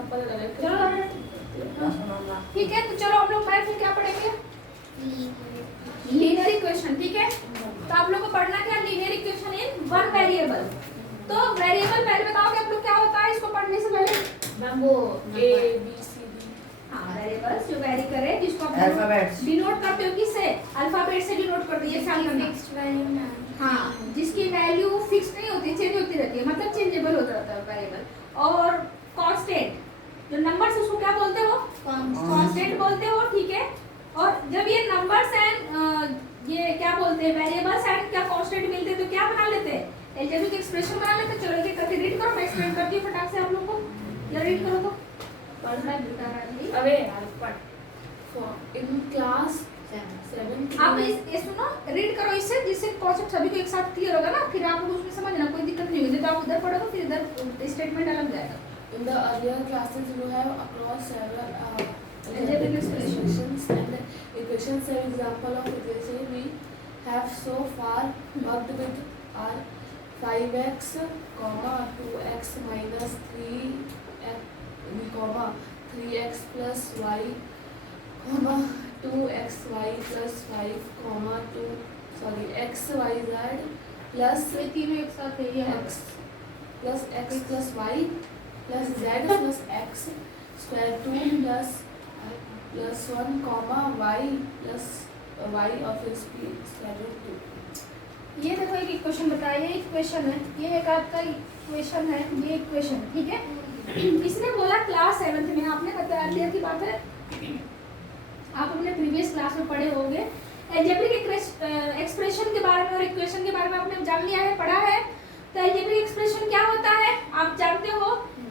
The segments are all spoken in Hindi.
चलो ठीक है, तो चलो हम लोग मैथ में क्या पढ़ेंगे? Linear equation. ठीक है, तो आप लोग को पढ़ना क्या? Linear equation in one variable. तो वेरिएबल पहले बताओ कि आप लोग क्या होता है इसको पढ़ने से पहले? वो ए बी सी डी। हाँ, वेरिएबल्स जो वेरी करे, जिसको आप अल्फाबेट्स डिनोट करते हो किससे? अल्फाबेट से डिनोट करते हो। ये ख्याल करना। फिक्स्ड वैल्यू ना। हाँ, जिसकी वैल्यू फिक्स नहीं होती, चेंज होती रहती है, मतलब चेंजेबल होता रहता है वेरिएबल। और कांस्टेंट जो नंबर्स, उसको क्या बोलते हो? कांस्टेंट बोलते हो। ठीक है, और जब ये नंबर्स एंड ये क्या बोलते हैं, वेरिएबल्स एंड क्या कांस्टेंट मिलते हैं तो क्या बना लेते हैं? अलजेब्रिक एक्सप्रेशन बना लेते हैं। चलो एक करके रीड करो, मैं एक्सप्लेन करती हूँ फटाक से आप लोग को। या रीड करो तो पढ़ना है बेटा रानी। अबे यार पढ़। इन क्लास 7 आप ये सुनो, रीड करो इससे, जिससे कॉन्सेप्ट सभी को एक साथ क्लियर होगा ना, फिर आप लोग उसमें समझना, कोई दिक्कत नहीं होगी। जब आप उधर पढ़ोगे फिर इधर स्टेटमेंट अलग जाएगा। In the earlier classes, you have across several algebraic expressions and equations. An example of equation we have so far worked with are 5x, 2x minus 3x plus y, 2xy plus 5, xyz plus ये तीनों एक साथ है, ये x plus y plus z plus x square 2 plus 1 comma y plus y of its square root 2। ये देखो एक इक्वेशन बताया, ये इक्वेशन है, ये एक आपका इक्वेशन है, ये इक्वेशन। ठीक है, इसने बोला क्लास 7th में, आपने बताया अर्लियर की बात है, आप अपने प्रीवियस क्लास में पढ़े होंगे। अलजेब्रिक एक्सप्रेशन के बारे में और इक्वेशन के बारे में आपने जान लिया है, पढ़ा है। तो अलजेब्रिक एक्सप्रेशन क्या होता है आप जानते हो?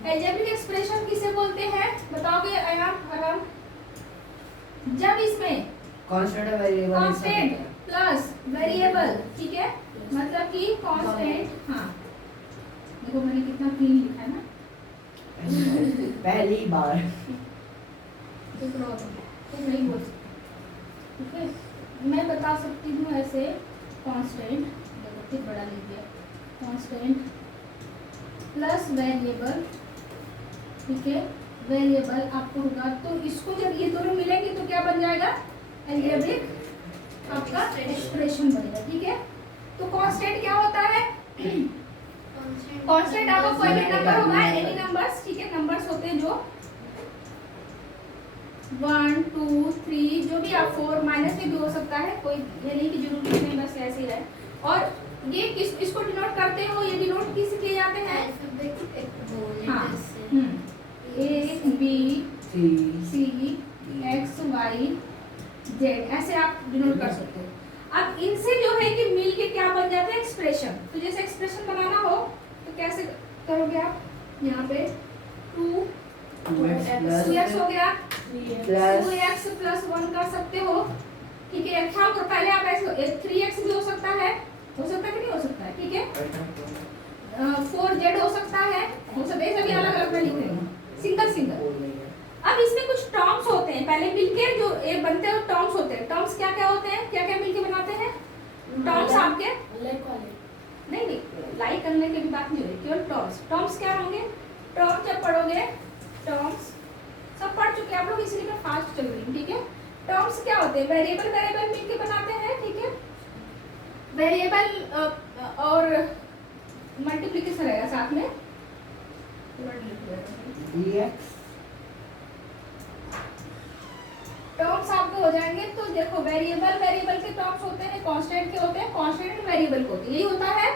अलजेब्रिक एक्सप्रेशन किसे बोलते हैं बताओगे? आराम। जब इसमें कांस्टेंट प्लस वेरिएबल, ठीक है, मतलब कि कांस्टेंट। हाँ देखो मैंने कितना क्लीन लिखा है ना पहली बार। तुम नहीं बोल सकते। ठीक है, मैं बता सकती हूँ ऐसे, कांस्टेंट, देखो फिर बड़ा लिख दिया, कांस्टेंट प्लस वेरिएबल। ठीक है, वेरिएबल आपको होगा, तो इसको जब ये दोनों मिलेंगे तो क्या बन जाएगा? अलजेब्रिक आपका एक्सप्रेशन बनेगा। ठीक है, तो कांस्टेंट क्या होता है? कांस्टेंट आपका कोई भी नंबर होगा, एनी नंबर्स। ठीक है, नंबर्स होते हैं जो 1 2 3 जो भी आप 4 माइनस में भी हो सकता है, कोई ये नहीं कि जरूरी नहीं, बस ऐसे ही है। और ये इसको डिनोट करते हो, ये डिनोट किस किए जाते हैं? हाँ, A B C X Y Z, ऐसे आप डिनोट कर सकते हो। अब इनसे जो है कि मिल के क्या बन जाते हैं? एक्सप्रेशन। तो जैसे एक्सप्रेशन बनाना हो तो कैसे करोगे आप? यहाँ पे 2x हो गया, 2x प्लस 1 कर सकते हो। ठीक है, ख्याल करो पहले आप ऐसे 3x भी हो सकता है कि नहीं हो सकता है? ठीक है, 4z हो सकता है, सभी अलग अलग में लिख रहे हैं, सिंगल। अब इसमें कुछ टर्म्स होते हैं, पहले मिलके जो ये बनते हैं टर्म्स होते हैं। टर्म्स क्या क्या होते हैं, क्या क्या मिलके बनाते हैं टर्म्स? आपके नहीं, लाइक करने की भी बात नहीं हो रही, केवल टर्म्स क्या होंगे? टर्म्स जब पढ़ोगे, टर्म्स सब पढ़ चुके हैं आप लोग, इसलिए मैं फास्ट चल रही हूँ। ठीक है, टर्म्स क्या होते हैं? वेरिएबल मिलके बनाते हैं। ठीक है, वेरिएबल और मल्टीप्लिकेशन रहेगा साथ में, टर्म्स आपके हो जाएंगे। तो देखो वेरिएबल के टर्म्स होते हैं, कांस्टेंट के होते हैं, कांस्टेंट वेरिएबल के होते हैं, यही होता है।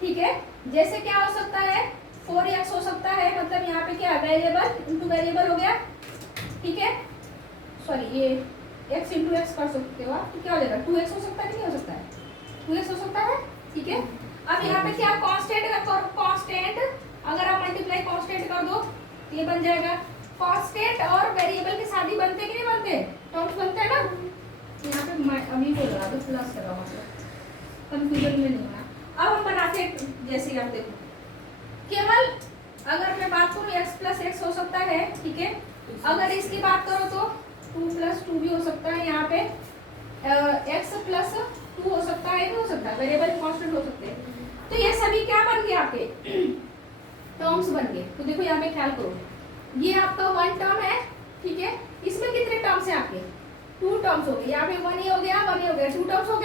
ठीक है, जैसे क्या हो सकता है? 4x हो सकता है, मतलब यहाँ पे क्या वेरिएबल इनटू वेरिएबल हो गया। ठीक है, सॉरी ये x इंटू एक्स कर सकते हो आप, तो क्या हो जाएगा? 2x हो सकता है कि नहीं हो सकता है? 2x हो सकता है। ठीक है, अब यहाँ पे क्या कांस्टेंट अगर आप मल्टीप्लाई कांस्टेंट कर दो ये बन जाएगा। कांस्टेंट और वेरिएबल के साथ ही बनते कि नहीं बनते? टर्म्स बनते हैं ना। यहाँ पे अभी को लगा दो, प्लस लगा, मतलब कंफ्यूजन में नहीं होना। अब हम बनाते हैं, जैसे आप देखो, केवल अगर मैं बात करूँ x प्लस एक्स हो सकता है। ठीक है, अगर इसकी बात करो तो 2 प्लस 2 भी हो सकता है, यहाँ पे x प्लस 2 हो सकता है, नहीं हो सकता, वेरिएबल कांस्टेंट हो सकते हैं। तो ये सभी क्या बन गए आपके? टर्म्स बन गए। तो देखो यहाँ पे ख्याल करो, ये आपका के 2 टर्म्स हो गए, यहाँ पे 1 ये हो गया 1 ये हो गया, 2 टर्म्स हो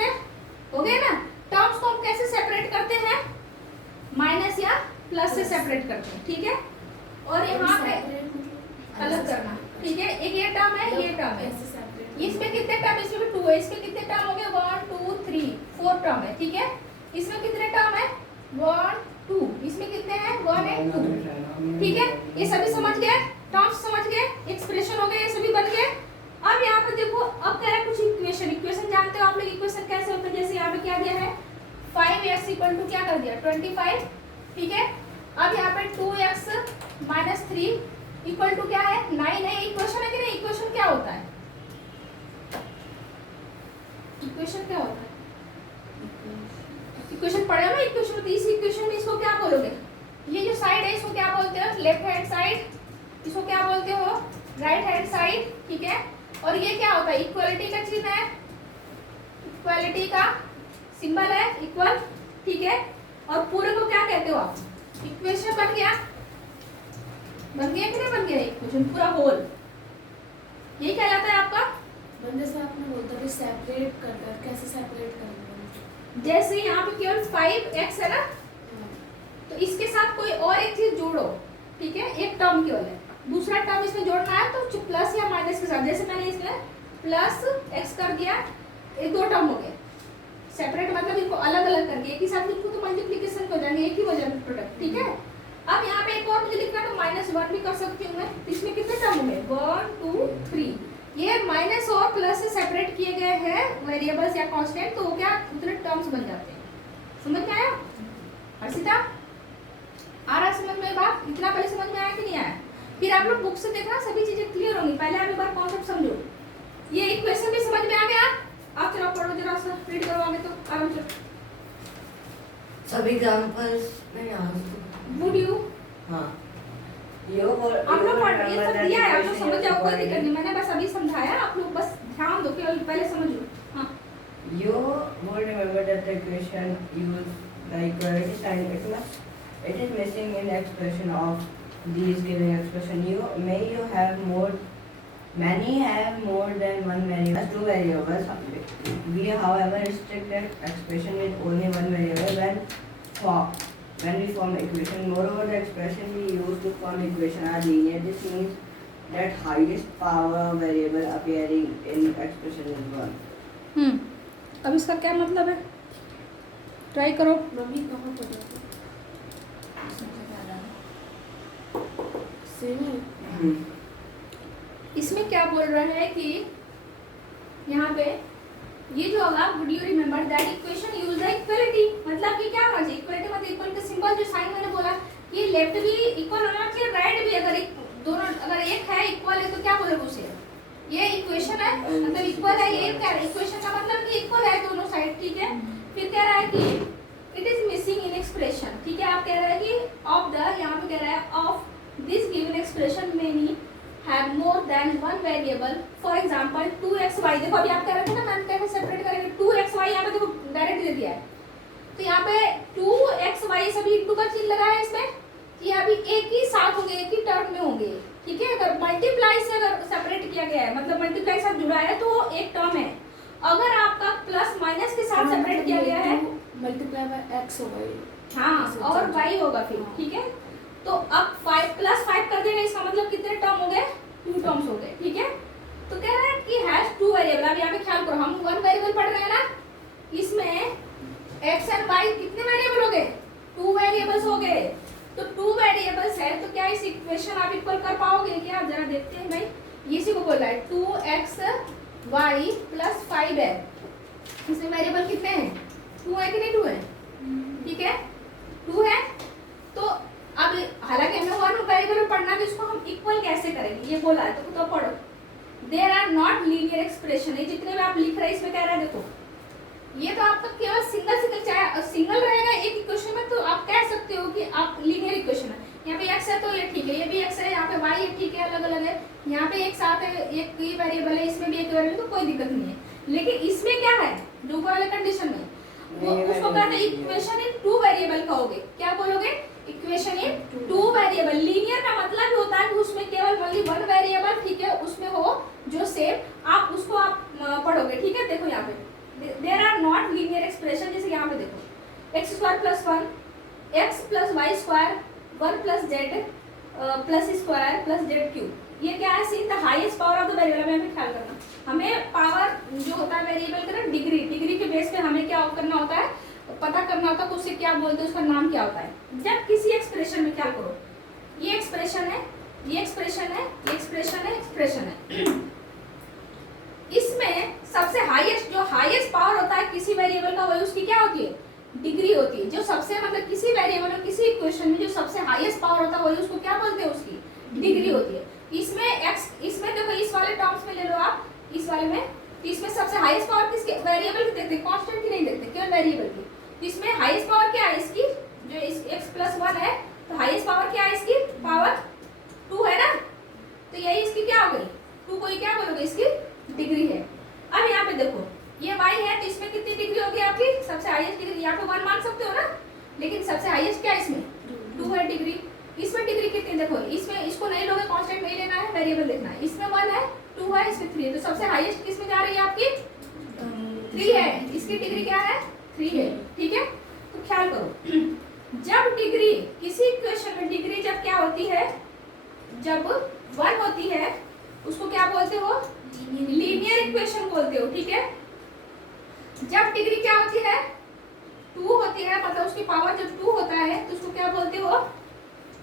गए ना। टर्म्स को हम कैसे सेपरेट करते हैं, माइनस या प्लस से सेपरेट करते हैं, ठीक है। और यहाँ पे अलग करना, ठीक है। एक ये टर्म है, ये टर्म है, इसमें कितने टर्म, इसमें भी 2 है, इसमें कितने टर्म हो गए 1 2 3 4 टर्म है, ठीक है। इसमें कितने टर्म है 1 2, इसमें कितने हैं 1 and 2, ठीक है। ये सभी समझ गए, टर्म्स समझ गए, एक्सप्रेशन हो गए, ये सभी बन गए। अब यहाँ पे देखो, अब कह रहा है कुछ इक्वेशन जानते हो आप लोग इक्वेशन कैसे होते हैं। जैसे यहाँ पे क्या दिया है 5x इक्वल टू क्या कर दिया 25, ठीक है। अब यहाँ पे 2x माइनस 3 इक्वल टू क्या है 9 है। इक्वेशन है कि नहीं, इक्वेशन क्या होता है, इक्वेशन क्या होता है, इक्वेशन पढ़े हो ना इक्वेशन। तो इस इक्वेशन में इसको क्या बोलोगे, ये जो साइड है इसको क्या बोलते हो लेफ्ट हैंड साइड, इसको क्या बोलते हो राइट हैंड साइड, ठीक है। और ये क्या होता है इक्वलिटी का चिन्ह है, इक्वलिटी का सिंबल है इक्वल, ठीक है। और पूरे को क्या कहते हो आप, इक्वेशन बन गया कि नहीं बन गया इक्वेशन पूरा होल, ये कहलाता है आपका। बंदे से आपने बोलता कि सेपरेट कर कैसे सेपरेट करना, जैसे यहाँ पे केवल 5x है ना, तो इसके साथ कोई और एक चीज जोड़ो, ठीक है। एक टर्म केवल है, दूसरा टर्म इसमें जोड़ना है तो प्लस या माइनस के साथ, जैसे मैंने इसमें प्लस x कर दिया, ये 2 टर्म हो गए सेपरेट, मतलब इनको अलग अलग करके एक ही साथ लिखूं तो मल्टीप्लिकेशन हो जाएंगे, एक ही हो जाएगा प्रोडक्ट, ठीक है। अब यहाँ पे एक और मुझे लिखना है तो -1 भी कर सकती हूँ मैं। इसमें कितने टर्म होंगे 1 2 3, ये माइनस और प्लस से सेपरेट किए गए हैं वेरिएबल्स या कांस्टेंट, तो वो क्या उतने टर्म्स बन जाते हैं। समझ में आया हर्षिता, आ रहा समझ में बात, इतना पहले समझ में आया कि नहीं आया। फिर आप लोग बुक से देखना सभी चीजें क्लियर होंगी, पहले आप एक बार कॉन्सेप्ट समझो। ये इक्वेशन भी समझ में आ गया, आप चलो पढ़ो जरा सा, रीड करो आगे तो आराम से। सब एग्जांपल्स में वुड यू, हाँ आप लोग पढ़ ये सब दिया है, आप लोग समझ जाओ, कोई दिक्कत नहीं, मैंने बस अभी समझाया, आप लोग बस ध्यान दो केवल पहले समझो। हाँ You would remember that the equation use the equality sign. It is missing in expression of these given expression. You have more. Many have more than one variable. As 2 variables. We, however, restrict that expression with only one variable when we form equation. Moreover, the expression we use to form equation are linear. This means that highest power variable appearing in expression is 1. अब इसका क्या मतलब है, ट्राई करो। मम्मी कहाँ पढ़ा सेम है। इसमें क्या बोल रहा है कि यहाँ पे ये जो होगा would you remember that equation use the equality, मतलब कि क्या होना चाहिए इक्वलिटी, मतलब इक्वल का सिंबल जो साइन मैंने बोला कि लेफ्ट भी इक्वल होना चाहिए राइट भी, अगर दोनों अगर एक है इक्वल है तो क्या बोलोगे उसे, ये इक्वेशन है मतलब इक्वल है, ये क्या है इक्वेशन का मतलब कि इक्वल है दोनों साइड, ठीक है। फिर कह रहा है कि it is missing in expression, ठीक है। आप कह रहे हैं कि ऑफ द, यहाँ पे कह रहा है of this given expression many have more than one variable, for example 2xy। देखो अभी आप कह रहे थे ना मैम कैसे सेपरेट करेंगे, 2xy यहाँ पे देखो डायरेक्ट दे दिया है, तो यहाँ पे 2xy सभी इंटू का चिन्ह लगा है इसमें, कि अभी एक ही साथ होंगे, एक ही टर्म में होंगे, ठीक है। अगर मल्टीप्लाई से अगर सेपरेट किया गया है, मतलब मल्टीप्लाई साथ जुड़ा है तो एक टर्म है। अगर आपका प्लस माइनस के साथ सेपरेट किया गया है मल्टीप्लाई बाय x होगा, हाँ और y होगा फिर, ठीक है। तो अब 5 प्लस 5 कर देंगे, इसका मतलब कितने टर्म हो गए 2 टर्म्स हो गए, ठीक है। तो कह रहा है कि हैज 2 वेरिएबल। अब यहाँ पे ख्याल करो, हम 1 वेरिएबल पढ़ रहे हैं ना, इसमें x और y कितने वेरिएबल हो गए 2 वेरिएबल्स हो गए। तो 2 वेरिएबल्स है तो क्या इस इक्वेशन आप इक्वल कर पाओगे क्या, जरा देखते हैं भाई। इसी को बोल रहा है 2xy प्लस 5 है, इसमें वेरिएबल कितने हैं 2 है कि नहीं 2 है, ठीक है 2 है। तो अब हालांकि हमें 1 वेरिएबल पढ़ना है तो इसको हम इक्वल कैसे करेंगे ये बोला है, तो पढ़ो there are not linear expression. ये जितने भी आप लिख रहे हैं इसमें कह रहा है देखो ये तो आपका केवल सिंगल चाहे सिंगल रहेगा एक इक्वेशन में तो आप कह सकते हो कि आप लीनियर इक्वेशन है। यहाँ पे x है तो ये ठीक है, ये भी x है, यहाँ पे y है ठीक है, अलग अलग है, यहाँ पे एक साथ है, एक ही वेरिएबल है, इसमें भी एक वेरिएबल, तो कोई दिक्कत नहीं है। लेकिन इसमें क्या है जो ऊपर वाले कंडीशन में वो उसको कहते हैं इक्वेशन इन 2 वेरिएबल कहोगे, क्या बोलोगे इक्वेशन इन 2 वेरिएबल। लीनियर का मतलब होता है कि उसमें केवल ओनली 1 वेरिएबल, ठीक है, उसमें हो जो सेम। आप square 1 plus Z plus square plus Z cube, ये क्या है seen the highest power of the variable. हमें ख्याल करना, हमें पावर जो होता है वेरिएबल का ना डिग्री के बेस पे हमें क्या करना होता है, पता करना होता है कि उसे क्या बोलते हैं, उसका नाम क्या होता है। जब किसी एक्सप्रेशन में क्या करो, ये एक्सप्रेशन है, ये एक्सप्रेशन है, ये एक्सप्रेशन है, एक्सप्रेशन है, इसमें सबसे हाईएस्ट जो हाईएस्ट पावर होता है किसी वेरिएबल का, वही उसकी क्या होती है, डिग्री होती है। जो सबसे मतलब किसी वेरिएबल में किसी इक्वेशन में जो सबसे हाईएस्ट पावर होता है वही उसको क्या बोलते हैं, उसकी डिग्री होती है। इसमें देखो इस वाले टर्म्स में ले लो आप, इस वाले में, तो इसमें सबसे हाईएस्ट पावर किसके, वेरिएबल की देखते, कांस्टेंट की नहीं देखते, केवल वेरिएबल की। तो इसमें हाईएस्ट पावर क्या है इसकी, जो इस x+1 है, तो हाईएस्ट पावर क्या है इसकी, पावर 2 है ना, तो यही इसकी क्या हो गई 2 को ही क्या बोलोगे, इसकी डिग्री है। अब यहाँ पे देखो ये y है, तो इसमें कितनी डिग्री होगी आपकी, सबसे हाईएस्ट डिग्री, यहाँ पे 1 मान सकते हो ना, लेकिन सबसे हाईएस्ट क्या है इसमें 2 है डिग्री। इसमें डिग्री कितनी, देखो इसमें इसको नहीं लोगे, कांस्टेंट नहीं लेना है, वेरिएबल देखना है। इसमें 1 है, 2 है, इसमें 3 है, तो सबसे हाईएस्ट किसमें जा रही है आपकी 3 है, इसकी डिग्री क्या है 3 है, ठीक है। तो ख्याल करो जब डिग्री किसी इक्वेशन में डिग्री जब क्या होती है, जब 1 होती है उसको क्या बोलते हो, लीनियर इक्वेशन बोलते हो, ठीक है। जब डिग्री क्या होती है 2 होती है, मतलब उसकी पावर जब 2 होता है तो उसको क्या बोलते हो,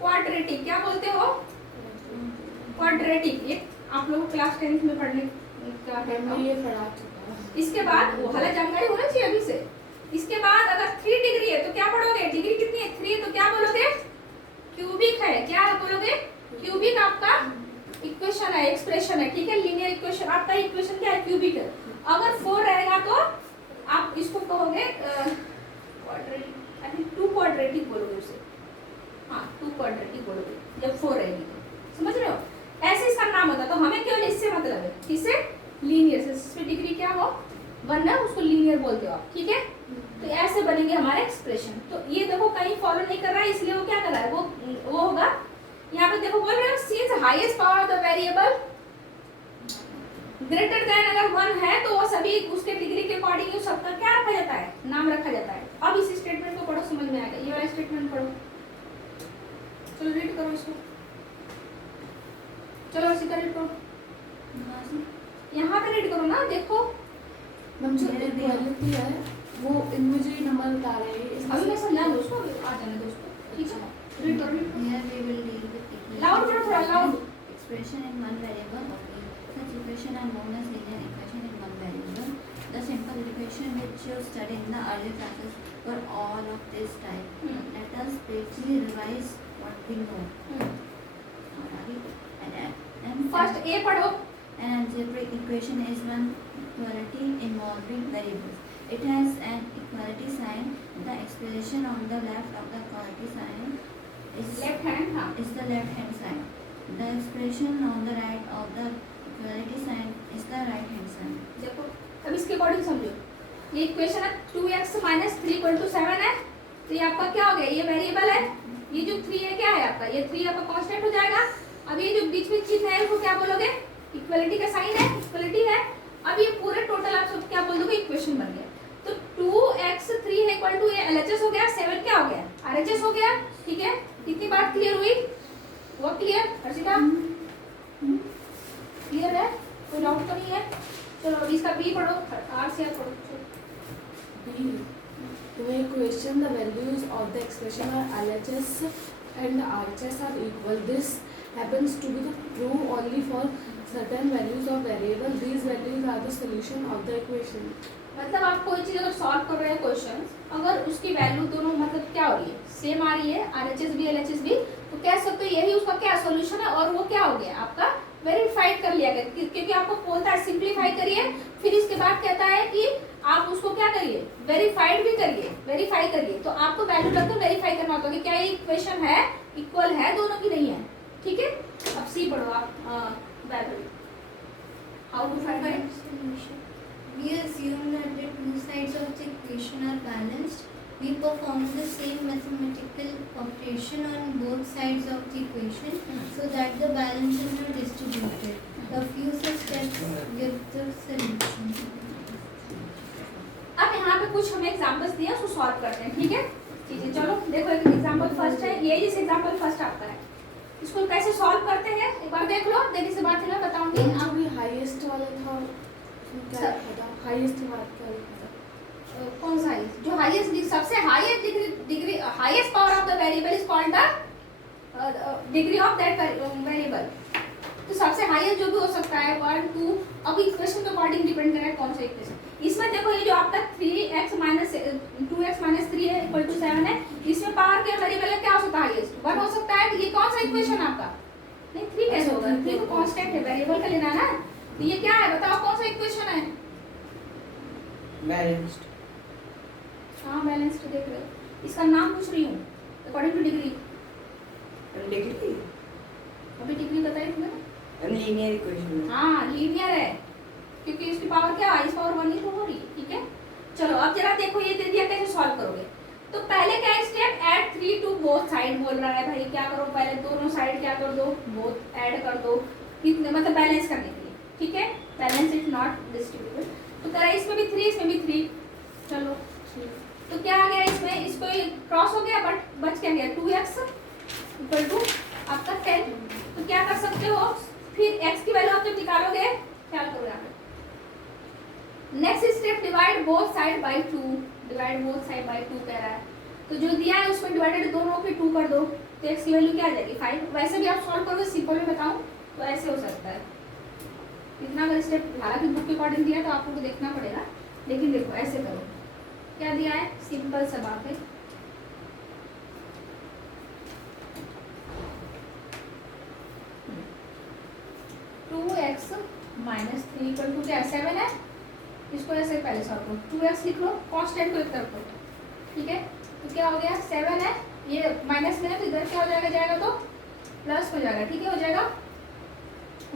क्वाड्रेटिक, क्या बोलते हो, क्वाड्रेटिक। ये आप लोग क्लास 10th में पढ़ने का है, ये पढ़ा चुका है। इसके बाद वो हालांकि जानकारी होना चाहिए अभी से। इसके बाद अगर 3 डिग्री है तो क्या पढ़ोगे, डिग्री कितनी है 3, तो क्या बोलोगे, क्यूबिक है, क्या बोलोगे, क्यूबिक आपका इक्वेशन है, एक्सप्रेशन है, ठीक है। लीनियर इक्वेशन आपका इक्वेशन क्या है, क्यूबिक है। अगर 4 रहेगा तो आप इसको कहोगे क्वाड्रेटिक, आई थिंक 2 क्वाड्रेटिक बोलोगे उसे, हाँ 2 क्वाड्रेटिक बोलोगे जब 4 रहेगी, तो समझ रहे हो, ऐसे इसका नाम होता है। तो हमें केवल इससे मतलब है, किससे, लीनियर से, जिसमें डिग्री क्या हो 1 है उसको लीनियर बोलते हो आप, ठीक है। तो ऐसे बनेंगे हमारे एक्सप्रेशन। तो ये देखो कहीं फॉलो नहीं कर रहा है, इसलिए वो क्या कर रहा है, वो होगा यहाँ पे देखो बोल रहे हो since highest power of the variable greater than अगर 1 है तो वो सभी उसके डिग्री के अकॉर्डिंग सबका क्या रखा जाता है, नाम रखा जाता है। अब इस स्टेटमेंट को पढ़ो, समझ में आएगा। ये वाला स्टेटमेंट पढ़ो, चलो रीड करो इसको, चलो सीधा रीड करो, यहाँ पे रीड करो ना, देखो मैम जो इक्वालिटी है वो इनविजिबल नंबर बता रहे हैं, अभी मैं समझा दूँ उसको, आ जाने दो उसको, ठीक है। रीड करो, रीड करो। Here we will deal with equation Loud करो थोड़ा, loud। expression in one variable. Such equation are known as linear equation in one variable. The simple equation which you studied in the earlier classes were all of this type. Let us briefly revise what we know. And first a पढ़ो, an algebraic equation is one equality involving variables. It has an equality sign. The expression on the left of the equality sign is left hand, हाँ is the left hand side. The expression on the right of the equality sign is the right hand side. देखो अब इसके अकॉर्डिंग समझो, ये इक्वेशन है 2x - 3 = 7 है, तो ये आपका क्या हो गया, ये वेरिएबल है, ये जो 3 है क्या है आपका, ये 3 आपका कांस्टेंट हो जाएगा। अब ये जो बीच में चिन्ह है उसको क्या बोलोगे, इक्वलिटी का साइन है, इक्वलिटी है। अब ये पूरे टोटल आप सब क्या बोल दोगे, इक्वेशन बन गया। तो 2x3 है इक्वल टू, ये LHS हो गया, 7 क्या हो गया, RHS हो गया, ठीक है। कितनी बात क्लियर हुई, वो क्लियर हर्षिता, क्लियर है, कोई डाउट तो नहीं है। चलो अभी इसका बी पढ़ो, आर से पढ़ो। B. To a equation, the values of the expression are LHS and RHS are equal. This happens to be true only for certain values of variable. These values are the solution of the equation. मतलब आप कोई चीज अगर सॉल्व कर रहे हैं क्वेश्चन, अगर उसकी वैल्यू दोनों मतलब क्या हो रही है, सेम आ रही है, RHS भी LHS भी, तो कह सकते हो यही उसका क्या सॉल्यूशन है। और वो क्या हो गया आपका, वेरीफाइड कर लिया गया, क्योंकि आपको बोलता है सिंप्लीफाई करिए, फिर इसके बाद कहता है कि आप उसको क्या करिए, वेरीफाइड भी करिए, वेरीफाई करिए। तो आपको वैल्यू लगकर वेरीफाई करना होता है कि क्या ये इक्वेशन है, इक्वल है दोनों की नहीं है, ठीक है। अब सी पढ़ो आप, value how to find Solution. We assume that the two sides of the equation are balanced. We perform the same mathematical operation on both sides of the equation so that the balances are distributed. A few such steps give the solution. अब यहाँ पे कुछ हमें एग्जांपल्स दिए, उसको सॉल्व करते हैं, ठीक है। चीजें। चलो देखो एक एग्जांपल फर्स्ट है, ये जिस एग्जांपल फर्स्ट आपका है, इसको कैसे सॉल्व करते हैं एक बार देख लो, देखने से बाद में बताऊंगी। जो भी हाईएस्ट वाला था उसमें क्या सर। लिखा था, हाईएस्ट बात क्या लिखा था? कौन सा है जो हाईएस्ट, सबसे highest degree, highest power of the variable is called the degree of that variable. तो सबसे हाईएस्ट जो भी हो सकता है 1 2, अब इक्वेशन के अकॉर्डिंग डिपेंड करेगा कौन सा इक्वेशन। इसमें देखो ये जो आपका 3x माइनस 2x माइनस 3 है इक्वल टू 7 है, इसमें पावर के वेरिएबल क्या हो सकता है हाईएस्ट 1 हो सकता है। तो ये कौन सा इक्वेशन आपका, नहीं 3 कैसे होगा, 3 तो कांस्टेंट है, वेरिएबल का लेना है ना। तो ये क्या है बताओ, कौन सा इक्वेशन है? बैलेंस्ड। हाँ बैलेंस्ड देख रहे हो, इसका नाम पूछ रही हूँ अकॉर्डिंग टू डिग्री। डिग्री अभी डिग्री बताई तुमने? Linear equation. हाँ लीनियर है, क्योंकि इसकी पावर क्या है, इस पावर 1 ही तो हो रही है, ठीक है। चलो अब जरा देखो ये दे दिया, कैसे सॉल्व करोगे। तो पहले क्या step, add 3 to both side बोल रहा है भाई, क्या करो पहले दोनों साइड क्या कर दो, बोथ ऐड कर दो, कितने मतलब बैलेंस करने के लिए, ठीक है। बैलेंस इज नॉट डिस्ट्रीब्यूटेड, तो करा इसमें भी 3 इसमें भी 3। चलो तो क्या आ गया इसमें, इसको क्रॉस हो गया बट बच क्या गया 2x इक्वल टू आपका 10। तो क्या कर सकते हो, फिर x की वैल्यू आप जब निकालोगे क्या करोगे आप, next step divide both side by 2, divide both side by 2 कह रहा है, तो जो दिया है उसमें डिवाइडेड दोनों पे 2 कर दो, तो x की वैल्यू क्या आ जाएगी 5। वैसे भी आप सॉल्व करोगे, सिंपल में बताऊं तो ऐसे हो सकता है, इतना अगर स्टेप हालांकि बुक के अकॉर्डिंग दिया तो आपको देखना पड़ेगा, लेकिन देखो ऐसे करो, क्या दिया है, सिंपल सा बात है। Two x minus 3 equal to क्या 7 है, इसको ऐसे पहले सॉल्व करो, 2x लिख लो, कांस्टेंट को एक तरफ करो, ठीक है। तो क्या हो गया 7 है, ये माइनस में है तो इधर क्या हो जाएगा, जाएगा तो प्लस हो जाएगा, ठीक है, हो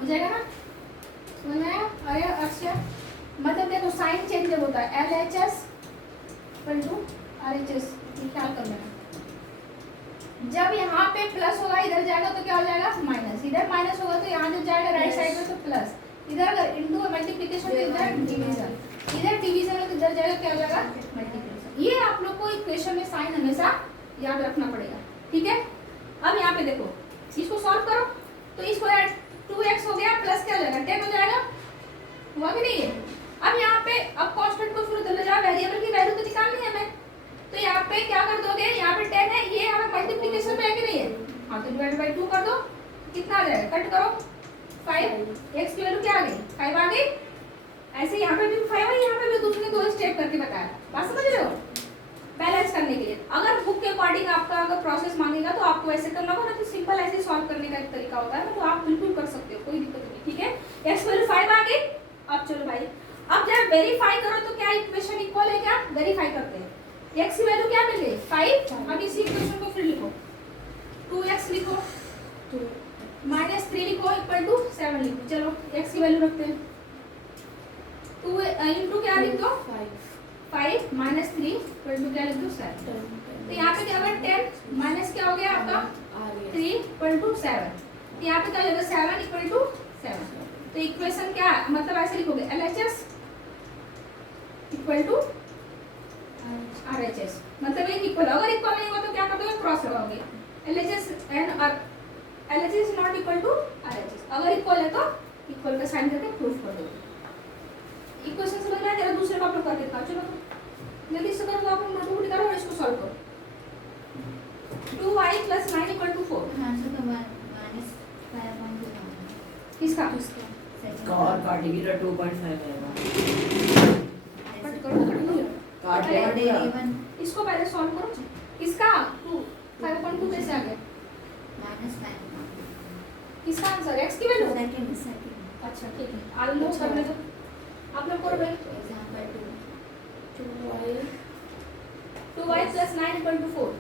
जाएगा ना, समझ में आया। अरे अच्छा मतलब देखो साइन चेंज जब होता है LHS इक्वल टू RHS, ये ख्याल कर लेना। जब यहाँ पे प्लस होगा इधर जाएगा तो क्या हो जाएगा माइनस, इधर माइनस होगा तो यहाँ जब जाएगा राइट साइड में तो प्लस, इधर अगर इंटू मल्टीप्लिकेशन तो इधर डिवीजन, इधर डिवीजन है तो इधर जाएगा क्या हो जाएगा मल्टीप्लिकेशन। ये आप लोग को इक्वेशन में साइन हमेशा याद रखना पड़ेगा, ठीक है। अब यहाँ पे देखो इसको सॉल्व करो, तो इसको ऐड 2x हो गया प्लस क्या हो जाएगा 10 हो जाएगा, हुआ कि नहीं है। अब यहाँ पे अब कांस्टेंट को फिर उधर ले जाओ, वेरिएबल की वैल्यू तो निकालनी है हमें, तो यहाँ पे क्या कर दोगे, यहाँ पे 10 है, ये हमें मल्टीप्लिकेशन में है कि नहीं है, हाँ तो डिवाइड बाय 2 कर दो, कितना आ जाएगा, कट करो 5, x की वैल्यू क्या आ गई 5 आ गई। ऐसे यहाँ पे भी 5 है, यहाँ पे भी दूसरे 2 स्टेप करके बताया, बात समझ रहे हो, बैलेंस करने के लिए। अगर बुक के अकॉर्डिंग आपका अगर प्रोसेस मांगेगा तो आपको ऐसे करना होगा, ना तो सिंपल ऐसे सॉल्व करने का एक तरीका होता है, तो आप बिल्कुल कर सकते हो, कोई दिक्कत नहीं, ठीक है। x की वैल्यू 5 आ गई। अब चलो भाई, अब जब वेरीफाई करो तो क्या इक्वेशन इक्वल है, क्या वेरीफाई करते हैं, x की वैल्यू क्या मिल गई 5। अब इसी इक्वेशन को फिर लिखो, 2x लिखो माइनस 3 लिखो इक्वल टू 7 लिखो। चलो x की वैल्यू रखते हैं, 2 इंटू क्या लिख दो 5 माइनस 3 इक्वल टू क्या लिख दो 7। तो यहाँ पे क्या होगा 10 माइनस क्या हो गया आपका 3 इक्वल टू 7, तो यहाँ पे क्या हो जाएगा 7 इक्वल टू 7। तो इक्वेशन क्या मतलब ऐसे लिखोगे LHS इक्वल टू RHS, मतलब एक इक्वल, अगर इक्वल नहीं होगा तो क्या कर दोगे क्रॉस लगाओगे, LHS and LHS is not equal to RHS, अगर इक्वल है तो इक्वल का साइन करके प्रूफ कर दोगे। इक्वेशन समझ में आया, जरा दूसरे का आप लोग करके दिखाओ, चलो जल्दी से करो, तो आप लोग नोट करो और इसको सॉल्व करो। 2y + 9 = 4, आंसर का माइनस 5.2 किसका और काटेगी तो 2.5 आएगा। कट करो काट अरे, दिया। इसको पहले सॉल्व करो, किसका 2 5.2 कैसे आ गया, माइनस 5 किसका आंसर x की वैल्यू, सेकंड अच्छा ठीक है, आप लोग करने दो, आप लोग करो भाई। एग्जांपल 2y + 9 = 4,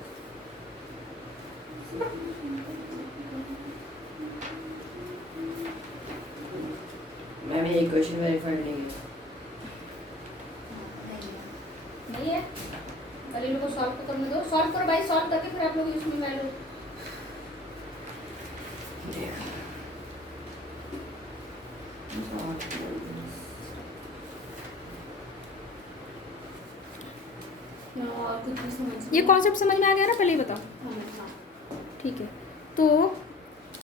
मैम ये इक्वेशन वेरीफाइड नहीं है। नहीं है, पहले लोगों को सॉल्व तो करने दो, सॉल्व करो भाई, सॉल्व करके फिर आप लोग इसमें वैल्यू और कुछ भी समझ ये कॉन्सेप्ट समझ में आ गया ना, पहले ही बताओ। हाँ। ठीक है, तो